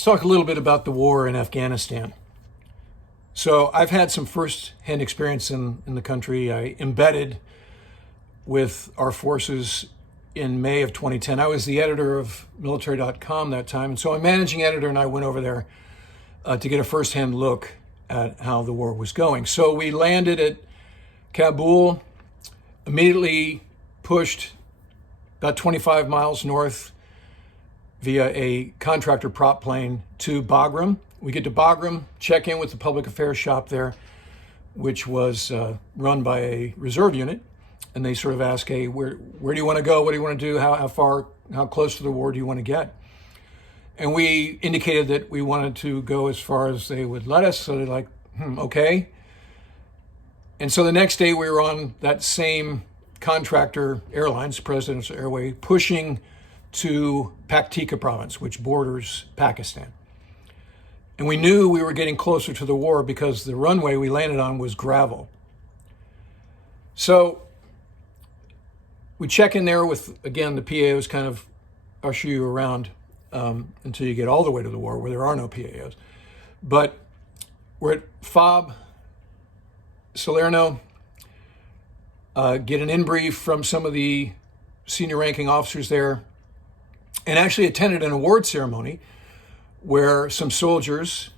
Let's talk a little bit about the war in Afghanistan. So I've had some first-hand experience in the country. I embedded with our forces in May of 2010. I was the editor of military.com that time. And so I'm managing editor, and I went over there to get a first-hand look at how the war was going. So we landed at Kabul, immediately pushed about 25 miles north via a contractor prop plane to Bagram. We get to Bagram, check in with the public affairs shop there, which was run by a reserve unit. And they sort of ask, hey, where do you want to go? What do you want to do? How close to the war do you want to get? And we indicated that we wanted to go as far as they would let us. So they're like, okay. And so the next day we were on that same contractor airlines, President's Airway, pushing to Paktika province, which borders Pakistan. And we knew we were getting closer to the war because the runway we landed on was gravel. So we check in there with, again, the PAOs kind of usher you around until you get all the way to the war where there are no PAOs. But we're at FOB Salerno, get an in-brief from some of the senior ranking officers there, and actually attended an award ceremony where some soldiers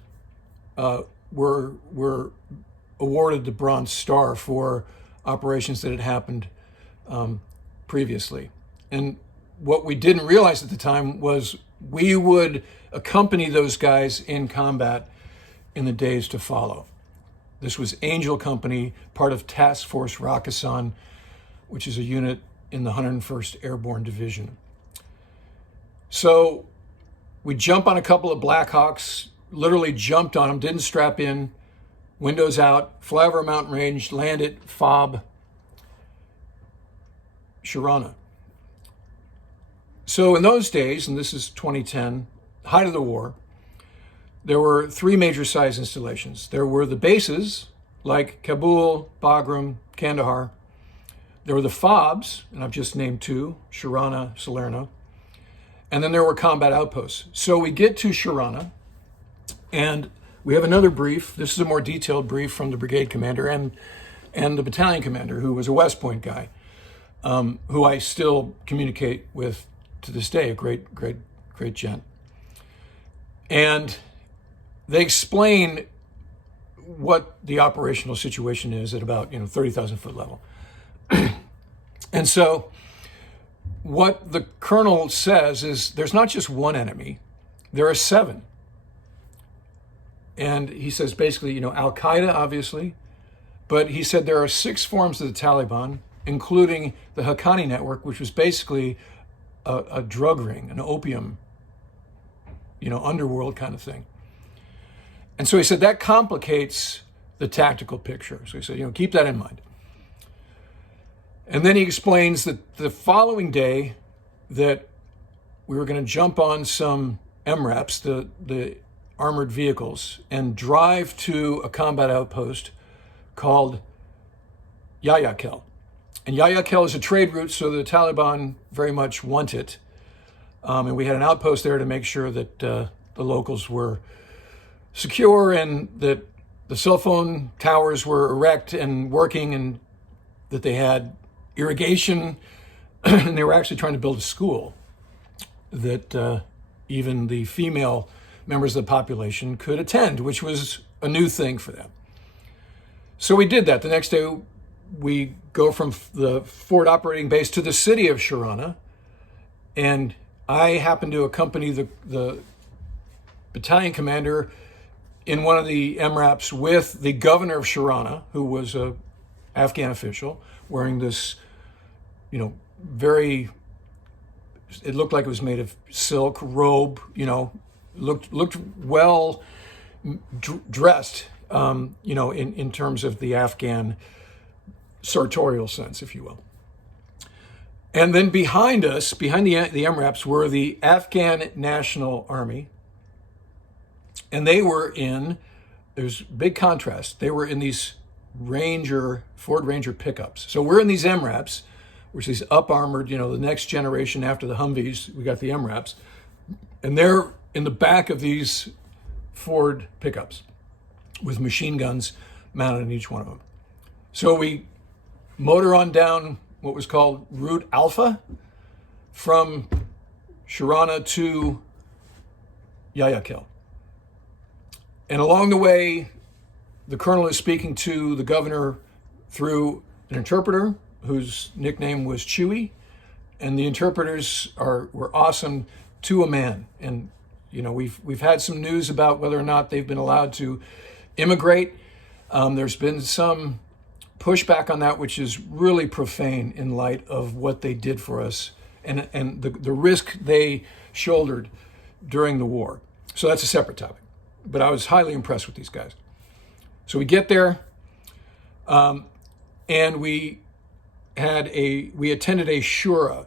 were awarded the Bronze Star for operations that had happened previously. And what we didn't realize at the time was we would accompany those guys in combat in the days to follow. This was Angel Company, part of Task Force Rakkasan, which is a unit in the 101st Airborne Division. So we jump on a couple of Blackhawks, literally jumped on them, didn't strap in, windows out, fly over a mountain range, land at FOB Sharana. So in those days, and this is 2010, height of the war, there were three major size installations. There were the bases, like Kabul, Bagram, Kandahar. There were the FOBs, and I've just named two, Sharana, Salerno. And then there were combat outposts. So we get to Sharana, and we have another brief. This is a more detailed brief from the brigade commander and the battalion commander, who was a West Point guy, who I still communicate with to this day, a great gent. And they explain what the operational situation is at about 30,000 foot level. And so what the colonel says is there's not just one enemy, there are seven. And he says basically, Al-Qaeda, obviously, but he said there are 6 forms of the Taliban, including the Haqqani network, which was basically a drug ring, an opium, underworld kind of thing. And so he said that complicates the tactical picture. So he said, keep that in mind. And then he explains that the following day that we were going to jump on some MRAPs, the armored vehicles, and drive to a combat outpost called Yahya Khel. And Yahya Khel is a trade route, so the Taliban very much want it. And we had an outpost there to make sure that the locals were secure and that the cell phone towers were erect and working and that they had irrigation. And they were actually trying to build a school that even the female members of the population could attend, which was a new thing for them. So we did that. The next day, we go from the forward operating base to the city of Sharana, and I happened to accompany the battalion commander in one of the MRAPs with the governor of Sharana, who was a Afghan official, wearing this, it looked like it was made of silk robe, looked well dressed, in terms of the Afghan sartorial sense, if you will. And then behind us, behind the MRAPs, were the Afghan National Army. And they were there's big contrast, they were in these Ford Ranger pickups. So we're in these MRAPs, which is up armored, the next generation after the Humvees, we got the MRAPs. And they're in the back of these Ford pickups with machine guns mounted on each one of them. So we motor on down what was called Route Alpha from Sharana to Yayakel. And along the way, the colonel is speaking to the governor through an interpreter whose nickname was Chewy. And the interpreters were awesome to a man. And we've had some news about whether or not they've been allowed to immigrate. There's been some pushback on that, which is really profane in light of what they did for us and the risk they shouldered during the war. So that's a separate topic. But I was highly impressed with these guys. So we get there, and we attended a shura.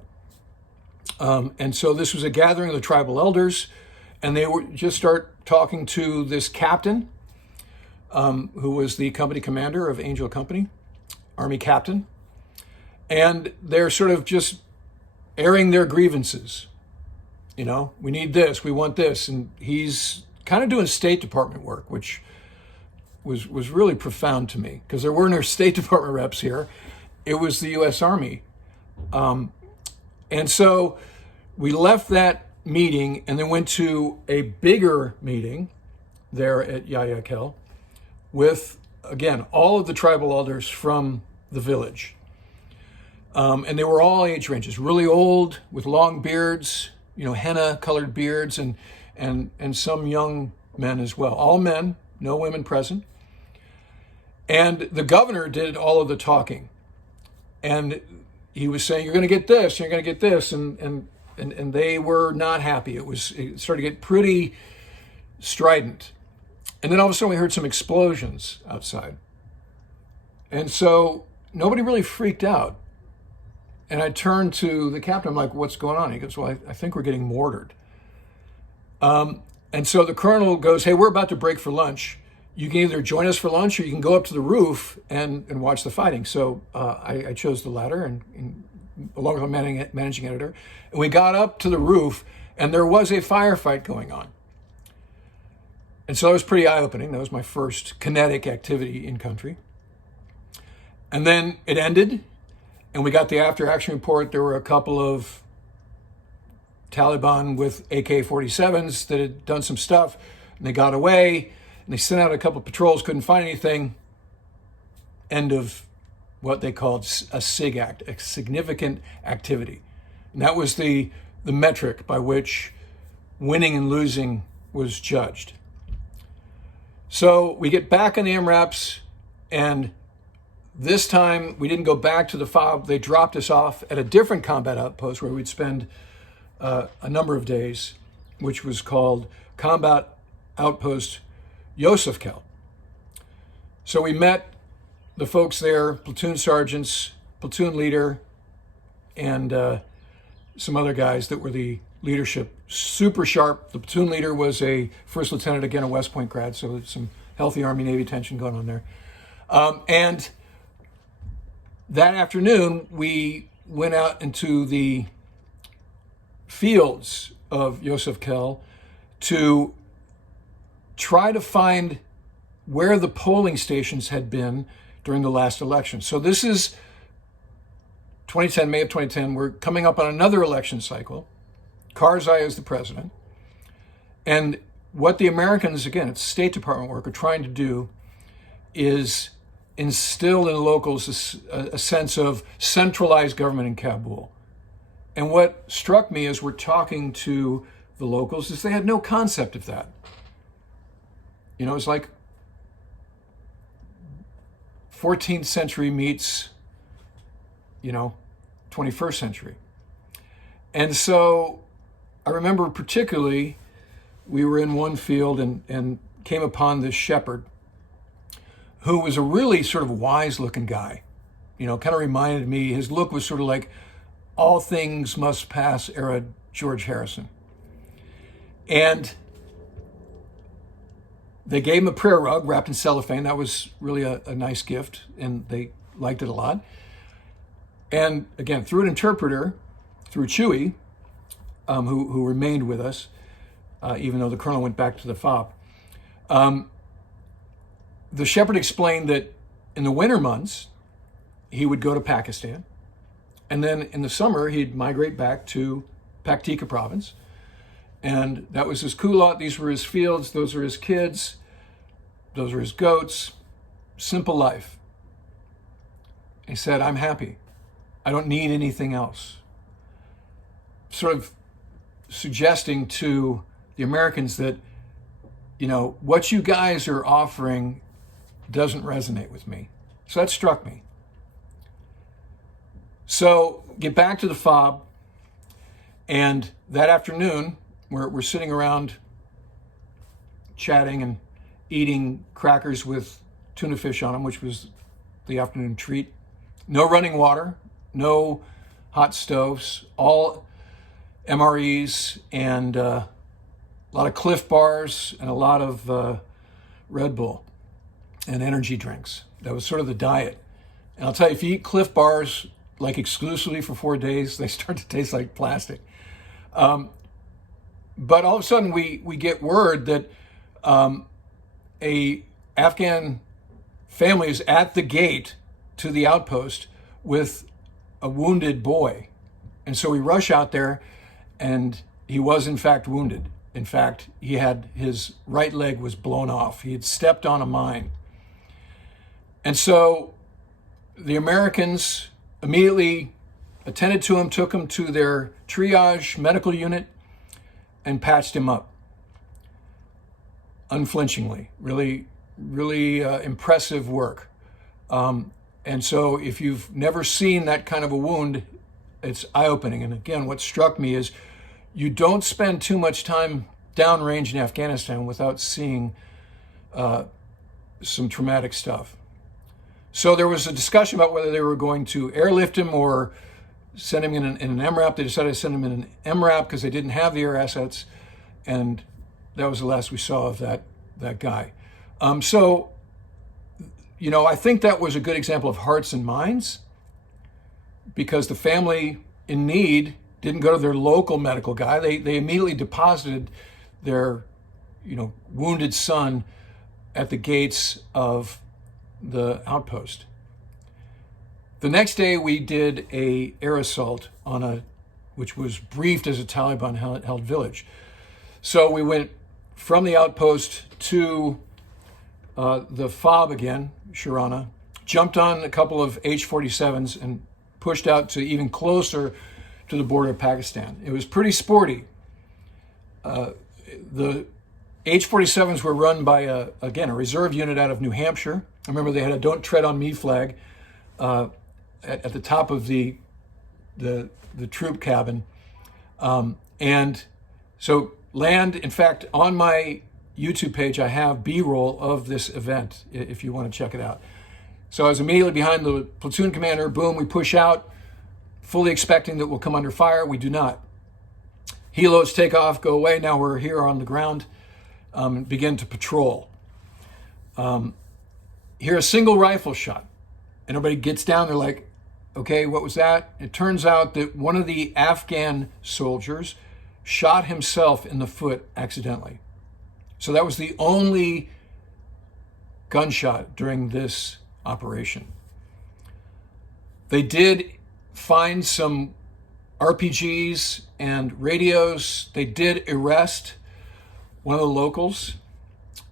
And so this was a gathering of the tribal elders, and they would just start talking to this captain, who was the company commander of Angel Company, Army captain. And they're sort of just airing their grievances. We need this, we want this. And he's kind of doing State Department work, which was really profound to me, because there were no State Department reps here. It was the U.S. Army. And so we left that meeting and then went to a bigger meeting there at Yayakel with, again, all of the tribal elders from the village. And they were all age ranges, really old with long beards, henna colored beards, and some young men as well. All men, no women present. And the governor did all of the talking. And he was saying, you're going to get this, you're going to get this. And they were not happy. It started to get pretty strident. And then all of a sudden we heard some explosions outside. And so nobody really freaked out. And I turned to the captain, I'm like, what's going on? He goes, well, I think we're getting mortared. And so the colonel goes, hey, we're about to break for lunch. You can either join us for lunch or you can go up to the roof and watch the fighting. So I chose the latter, and along with my managing editor. And we got up to the roof, and there was a firefight going on. And so it was pretty eye-opening. That was my first kinetic activity in country. And then it ended, and we got the after-action report. There were a couple of Taliban with AK-47s that had done some stuff, and they got away, and they sent out a couple of patrols, couldn't find anything. End of what they called a SIG act, a significant activity. And that was the metric by which winning and losing was judged. So we get back on the MRAPs, and this time we didn't go back to the FOB. They dropped us off at a different combat outpost where we'd spend a number of days, which was called Combat Outpost Yosefkel. So we met the folks there, platoon sergeants, platoon leader, and some other guys that were the leadership. Super sharp. The platoon leader was a first lieutenant, again, a West Point grad, so there's some healthy Army-Navy tension going on there. And that afternoon, we went out into the fields of Yosefkel to try to find where the polling stations had been during the last election. So this is 2010, May of 2010. We're coming up on another election cycle. Karzai is the president. And what the Americans, again, it's State Department work, are trying to do is instill in locals a sense of centralized government in Kabul. And what struck me as we're talking to the locals is they had no concept of that. It's like 14th century meets, 21st century. And so I remember particularly, we were in one field and came upon this shepherd who was a really sort of wise looking guy. Kind of reminded me, his look was sort of like all things must pass era George Harrison. And they gave him a prayer rug wrapped in cellophane. That was really a nice gift, and they liked it a lot. And again, through an interpreter, through Chewy, who remained with us, even though the colonel went back to the FOB. The shepherd explained that in the winter months, he would go to Pakistan. And then in the summer, he'd migrate back to Paktika province. And that was his kulot. These were his fields. Those were his kids. Those were his goats. Simple life. He said, I'm happy. I don't need anything else. Sort of suggesting to the Americans that, what you guys are offering doesn't resonate with me. So that struck me. So get back to the FOB, and that afternoon, we're sitting around chatting and eating crackers with tuna fish on them, which was the afternoon treat. No running water, no hot stoves, all MREs, and a lot of Cliff Bars and a lot of Red Bull and energy drinks. That was sort of the diet. And I'll tell you, if you eat Cliff Bars like exclusively for 4 days, they start to taste like plastic. But all of a sudden we get word that a Afghan family is at the gate to the outpost with a wounded boy. And so we rush out there, and he was in fact wounded. In fact, his right leg was blown off. He had stepped on a mine. And so the Americans immediately attended to him, took him to their triage medical unit, and patched him up unflinchingly. Really, really impressive work. And so if you've never seen that kind of a wound, it's eye-opening. And again, what struck me is you don't spend too much time downrange in Afghanistan without seeing some traumatic stuff. So there was a discussion about whether they were going to airlift him or send him in an MRAP. They decided to send him in an MRAP because they didn't have the air assets. And that was the last we saw of that guy. So, I think that was a good example of hearts and minds, because the family in need didn't go to their local medical guy. They immediately deposited their, wounded son at the gates of the outpost. The next day we did a air assault which was briefed as a Taliban held village. So we went from the outpost to the FOB again, Sharana, jumped on a couple of H-47s and pushed out to even closer to the border of Pakistan. It was pretty sporty. The H-47s were run by a reserve unit out of New Hampshire. I remember they had a "Don't Tread on Me" flag at the top of the troop cabin, and so land. In fact, on my YouTube page, I have B-roll of this event if you want to check it out. So I was immediately behind the platoon commander. Boom, we push out, fully expecting that we'll come under fire. We do not. Helos take off, go away. Now we're here on the ground, and begin to patrol. Hear a single rifle shot. And everybody gets down. They're like, okay, what was that? It turns out that one of the Afghan soldiers shot himself in the foot accidentally. So that was the only gunshot during this operation. They did find some RPGs and radios. They did arrest one of the locals,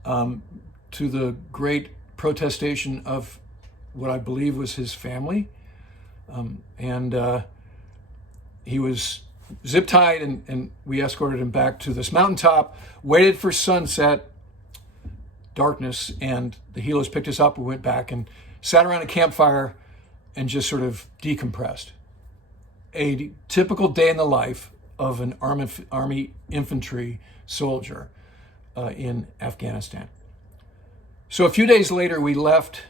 to the great protestation of what I believe was his family. And he was zip tied, and we escorted him back to this mountaintop, waited for sunset, darkness, and the helos picked us up. We went back and sat around a campfire and just sort of decompressed. A typical day in the life of an Army infantry soldier in Afghanistan. So a few days later, we left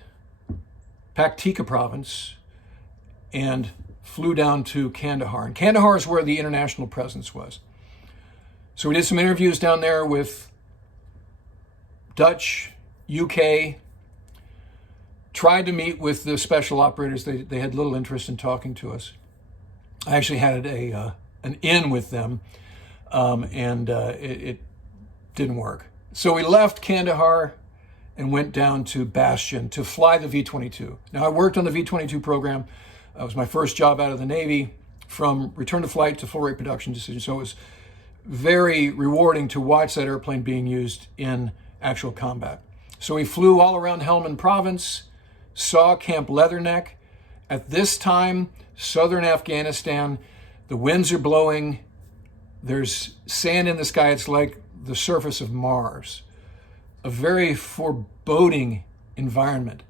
Paktika province and flew down to Kandahar. And Kandahar is where the international presence was. So we did some interviews down there with Dutch, UK, tried to meet with the special operators. They had little interest in talking to us. I actually had an in with them, and it didn't work. So we left Kandahar and went down to Bastion to fly the V-22. Now, I worked on the V-22 program. It was my first job out of the Navy, from return to flight to full rate production decision. So it was very rewarding to watch that airplane being used in actual combat. So we flew all around Helmand Province, saw Camp Leatherneck. At this time, southern Afghanistan, the winds are blowing. There's sand in the sky. It's like the surface of Mars. A very foreboding environment.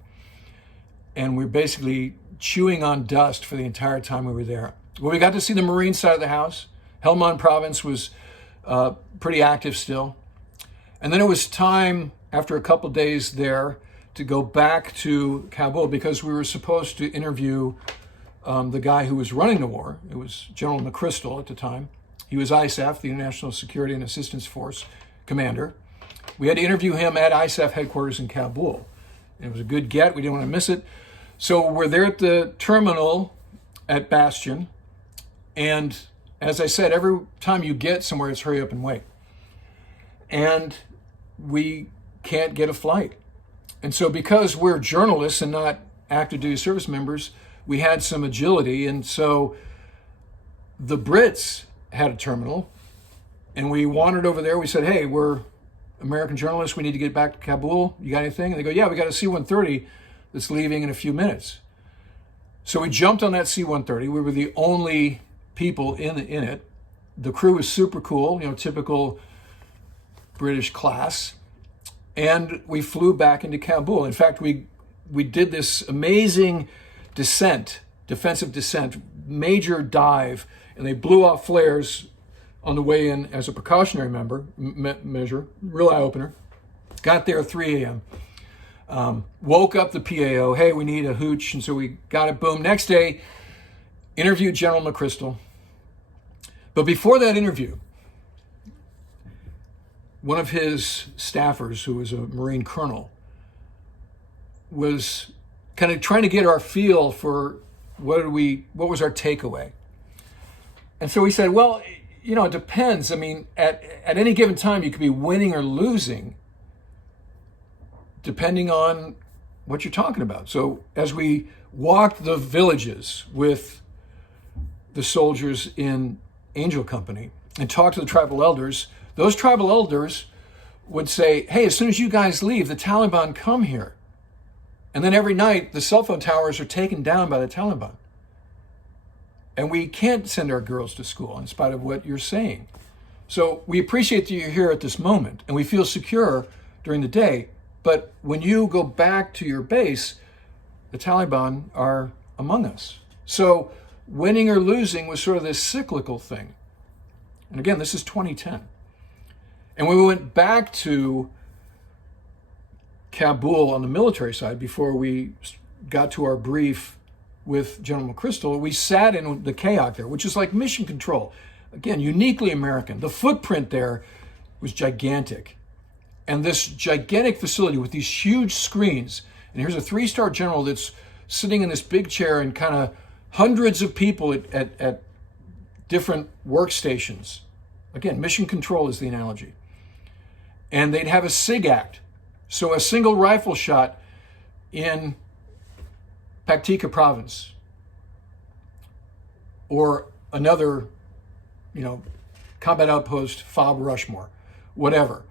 And we're basically chewing on dust for the entire time we were there. Well, we got to see the Marine side of the house. Helmand Province was pretty active still. And then it was time, after a couple days there, to go back to Kabul because we were supposed to interview the guy who was running the war. It was General McChrystal at the time. He was ISAF, the International Security and Assistance Force commander. We had to interview him at ISAF headquarters in Kabul. It was a good get. We didn't want to miss it. So we're there at the terminal at Bastion. And as I said, every time you get somewhere, it's hurry up and wait. And we can't get a flight. And so because we're journalists and not active duty service members, we had some agility. And so the Brits had a terminal, and we wandered over there. We said, hey, we're American journalists. We need to get back to Kabul. You got anything? And they go, yeah, we got a C-130 that's leaving in a few minutes. So we jumped on that C-130. We were the only people in it. The crew was super cool, typical British class. And we flew back into Kabul. In fact, we did this amazing descent, defensive descent, major dive, and they blew off flares on the way in as a precautionary measure, real eye-opener. Got there at 3 a.m. Woke up the PAO, hey, we need a hooch, and so we got it, boom. Next day, interviewed General McChrystal. But before that interview, one of his staffers, who was a Marine colonel, was kind of trying to get our feel for what was our takeaway. And so we said, well, it depends. I mean, at any given time, you could be winning or losing, depending on what you're talking about. So as we walked the villages with the soldiers in Angel Company and talked to the tribal elders, those tribal elders would say, hey, as soon as you guys leave, the Taliban come here. And then every night, the cell phone towers are taken down by the Taliban. And we can't send our girls to school in spite of what you're saying. So we appreciate that you're here at this moment, and we feel secure during the day. But when you go back to your base, the Taliban are among us. So winning or losing was sort of this cyclical thing. And again, this is 2010. And when we went back to Kabul on the military side, before we got to our brief with General McChrystal, we sat in the KAOC there, which is like mission control. Again, uniquely American. The footprint there was gigantic. And this gigantic facility with these huge screens, and here's a 3-star general that's sitting in this big chair and kind of hundreds of people at different workstations. Again, mission control is the analogy. And they'd have a SIG act. So a single rifle shot in Paktika province or another, combat outpost, FOB Rushmore, whatever,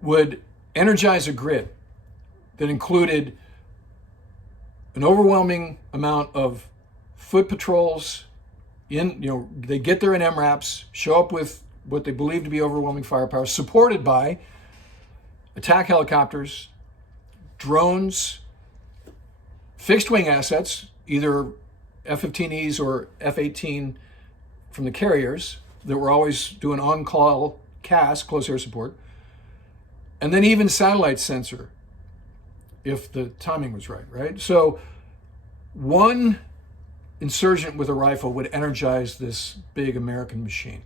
would energize a grid that included an overwhelming amount of foot patrols. They get there in MRAPs, show up with what they believe to be overwhelming firepower, supported by attack helicopters, drones, fixed-wing assets, either F-15Es or F-18 from the carriers that were always doing on-call CAS, close air support, and then even satellite sensor, if the timing was right? So one insurgent with a rifle would energize this big American machine.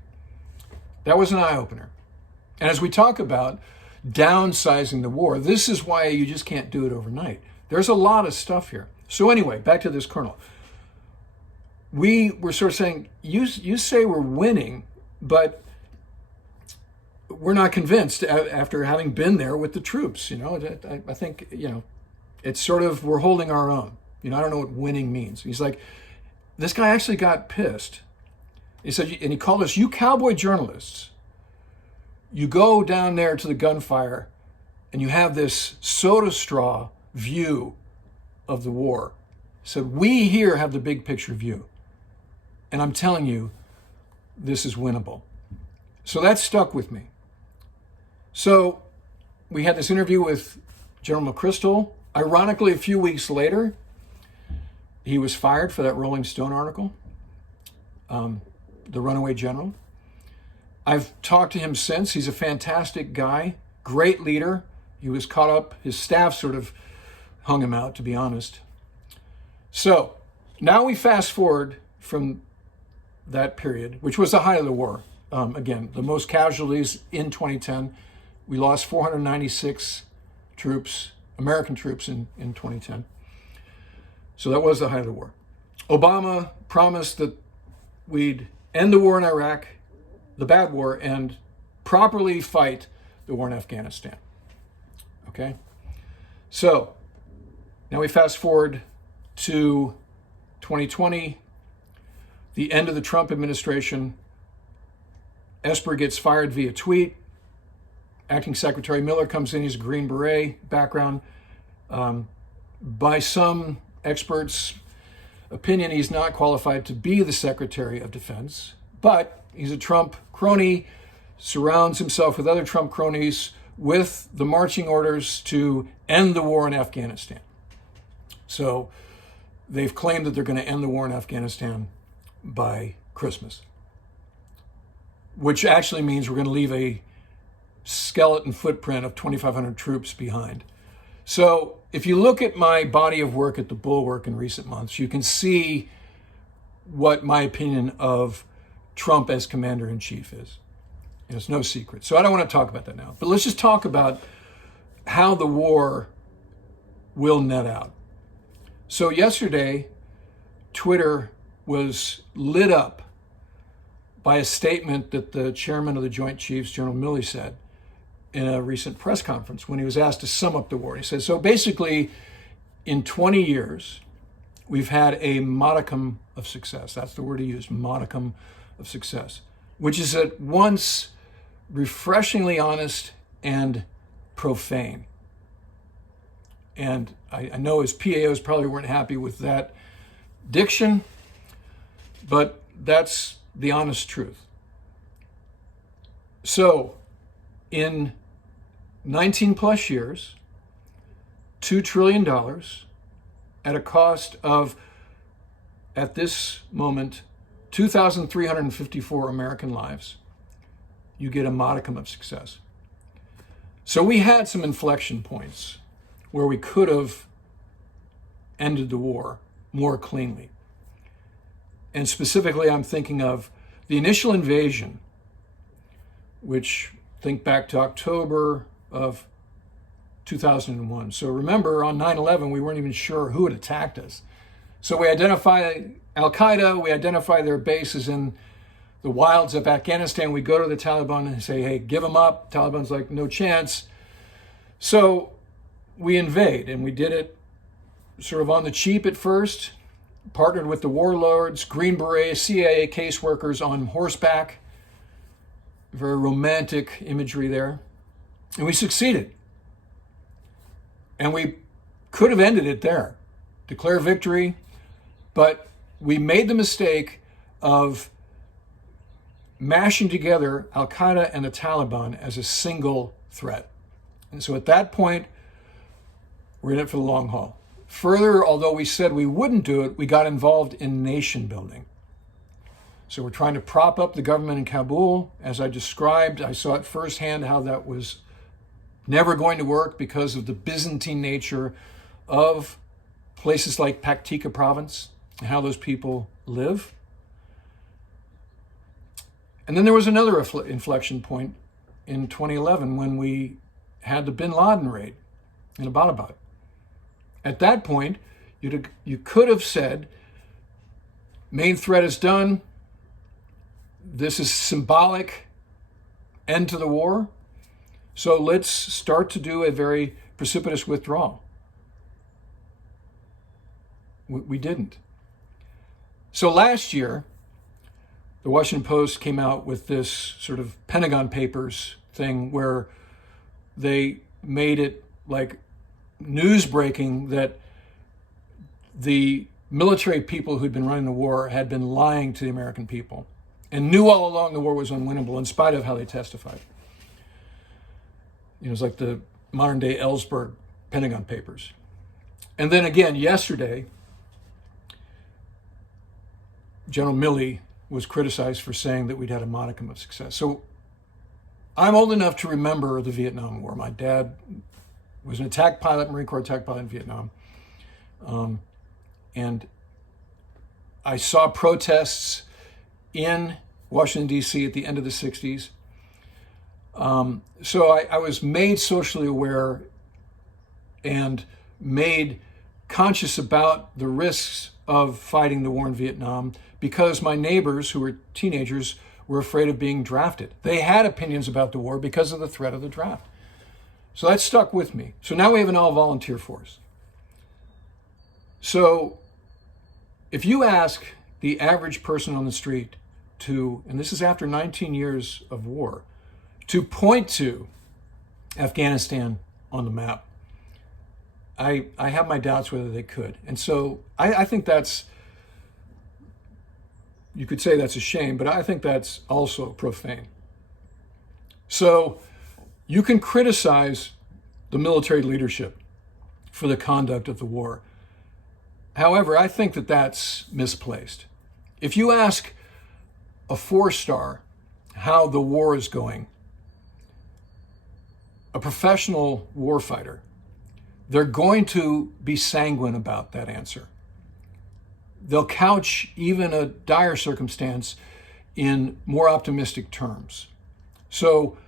That was an eye-opener. And as we talk about downsizing the war, this is why you just can't do it overnight. There's a lot of stuff here. So anyway, back to this colonel. We were sort of saying, you say we're winning, but we're not convinced after having been there with the troops. I think, it's sort of, we're holding our own. I don't know what winning means. He's like, this guy actually got pissed. He said, and he called us, you cowboy journalists, you go down there to the gunfire and you have this soda straw view of the war. He said, we here have the big picture view. And I'm telling you, this is winnable. So that stuck with me. So we had this interview with General McChrystal. Ironically, a few weeks later, he was fired for that Rolling Stone article, the runaway general. I've talked to him since. He's a fantastic guy, great leader. He was caught up, his staff sort of hung him out, to be honest. So now we fast forward from that period, which was the height of the war. Again, the most casualties in 2010. We lost 496 troops, American troops in 2010. So that was the height of the war. Obama promised that we'd end the war in Iraq, the bad war, and properly fight the war in Afghanistan. Okay? So now we fast forward to 2020, the end of the Trump administration. Esper gets fired via tweet. Acting Secretary Miller comes in. He's a Green Beret background. By some experts' opinion, he's not qualified to be the Secretary of Defense, but he's a Trump crony, surrounds himself with other Trump cronies with the marching orders to end the war in Afghanistan. So they've claimed that they're going to end the war in Afghanistan by Christmas, which actually means we're going to leave a skeleton footprint of 2,500 troops behind. So if you look at my body of work at the Bulwark in recent months, you can see what my opinion of Trump as commander-in-chief is. And it's no secret. So I don't want to talk about that now. But let's just talk about how the war will net out. So yesterday, Twitter was lit up by a statement that the chairman of the Joint Chiefs, General Milley, said in a recent press conference when he was asked to sum up the war. He said, so basically, in 20 years, we've had a modicum of success. That's the word he used, modicum of success, which is at once refreshingly honest and profane. And I know his PAOs probably weren't happy with that diction, but that's the honest truth. So, in 19 plus years, $2 trillion at a cost of, at this moment, 2,354 American lives, you get a modicum of success. So we had some inflection points where we could have ended the war more cleanly. And specifically, I'm thinking of the initial invasion, which, think back to October of 2001. So remember, on 9/11, we weren't even sure who had attacked us. So we identify Al-Qaeda, we identify their bases in the wilds of Afghanistan. We go to the Taliban and say, hey, give them up. Taliban's like, no chance. So we invade, and we did it sort of on the cheap at first, partnered with the warlords, Green Berets, CIA caseworkers on horseback. Very romantic imagery there. And we succeeded. And we could have ended it there, declare victory, but we made the mistake of mashing together Al-Qaeda and the Taliban as a single threat. And so at that point, we're in it for the long haul. Further, although we said we wouldn't do it, we got involved in nation building. So we're trying to prop up the government in Kabul. As I described, I saw it firsthand how that was never going to work because of the Byzantine nature of places like Paktika province and how those people live. And then there was another inflection point in 2011 when we had the bin Laden raid in Abbottabad. At that point, you could have said, main threat is done. This is symbolic. end to the war. So let's start to do a very precipitous withdrawal. We didn't. So last year, the Washington Post came out with this sort of Pentagon Papers thing where they made it like news breaking that the military people who'd been running the war had been lying to the American people and knew all along the war was unwinnable in spite of how they testified. It was like the modern day Ellsberg Pentagon Papers. And then again, yesterday, General Milley was criticized for saying that we'd had a modicum of success. So I'm old enough to remember the Vietnam War. My dad was an attack pilot, Marine Corps attack pilot in Vietnam. And I saw protests in Washington, D.C. at the end of the 60s. So I was made socially aware and made conscious about the risks of fighting the war in Vietnam because my neighbors, who were teenagers, were afraid of being drafted. They had opinions about the war because of the threat of the draft. So that stuck with me. So now we have an all-volunteer force. So if you ask the average person on the street to, and this is after 19 years of war, to point to Afghanistan on the map, I have my doubts whether they could. And so I think that's, you could say that's a shame, but I think that's also profane. So you can criticize the military leadership for the conduct of the war. However, I think that that's misplaced. If you ask a 4-star how the war is going, a professional warfighter, they're going to be sanguine about that answer. They'll couch even a dire circumstance in more optimistic terms. So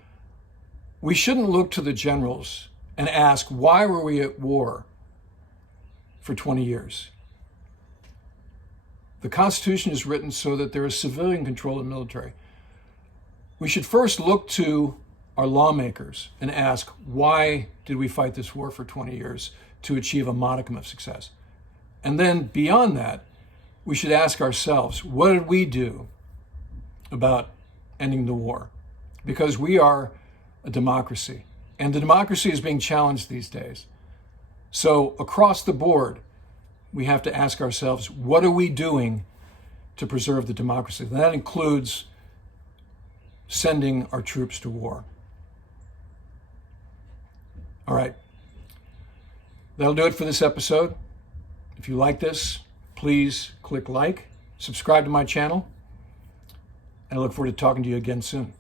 we shouldn't look to the generals and ask, why were we at war for 20 years? The Constitution is written so that there is civilian control of the military. We should first look to our lawmakers and ask, why did we fight this war for 20 years to achieve a modicum of success? And then beyond that, we should ask ourselves, what did we do about ending the war? Because we are a democracy, and the democracy is being challenged these days. So across the board, we have to ask ourselves, what are we doing to preserve the democracy? And that includes sending our troops to war. All right. That'll do it for this episode. If you like this, please click like, subscribe to my channel, and I look forward to talking to you again soon.